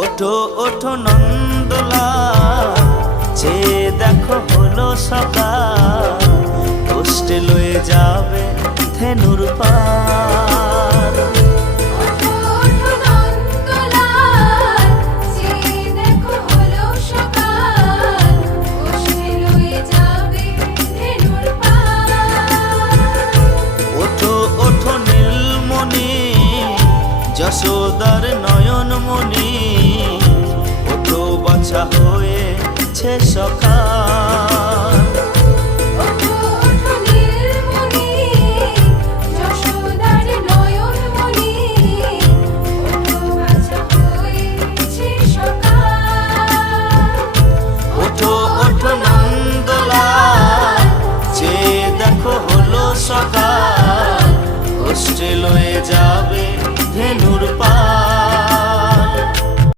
ওঠো ওঠো নন্দলাল, চেয়ে দেখো হলো সকাল, কষ্টে লয়ে যাবে ধেনুর পাল। ওঠো ওঠো নন্দলাল, চেয়ে দেখো হলো সকাল, কষ্টে লয়ে যাবে ধেনুর পাল। ওঠো ওঠো নীলমণি, যশোদার নয়নমণি, ওঠো বাছা হয়েছে সকাল।